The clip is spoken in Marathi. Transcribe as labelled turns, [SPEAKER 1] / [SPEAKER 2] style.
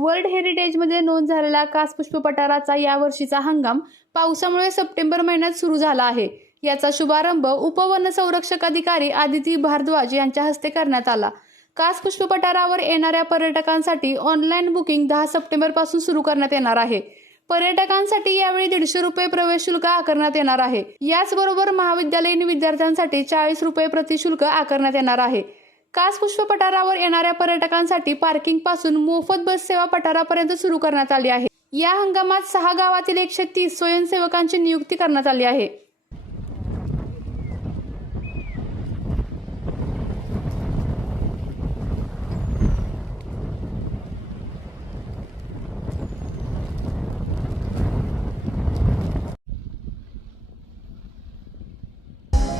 [SPEAKER 1] वर्ल्ड हेरिटेजमध्ये नोंद झालेला कासपुष्प पठाराचा यावर्षीचा हंगाम पावसामुळे सप्टेंबर महिन्यात सुरू झाला आहे. याचा शुभारंभ उपवन संरक्षक अधिकारी आदिती भारद्वाज यांच्या हस्ते करण्यात आला. कासपुष्प पठारावर येणाऱ्या पर्यटकांसाठी ऑनलाईन बुकिंग दहा सप्टेंबरपासून सुरू करण्यात येणार आहे. पर्यटकांसाठी यावेळी दीडशे रुपये प्रवेश शुल्क आकारण्यात येणार आहे. याचबरोबर महाविद्यालयीन विद्यार्थ्यांसाठी चाळीस रुपये प्रतिशुल्क आकारण्यात येणार आहे. कास पुष्प पठारावर येणाऱ्या पर्यटकांसाठी पार्किंगपासून मोफत बस सेवा पठारापर्यंत सुरू करण्यात आली आहे. या हंगामात सहा गावातील एकशे तीस स्वयंसेवकांची नियुक्ती करण्यात आली आहे.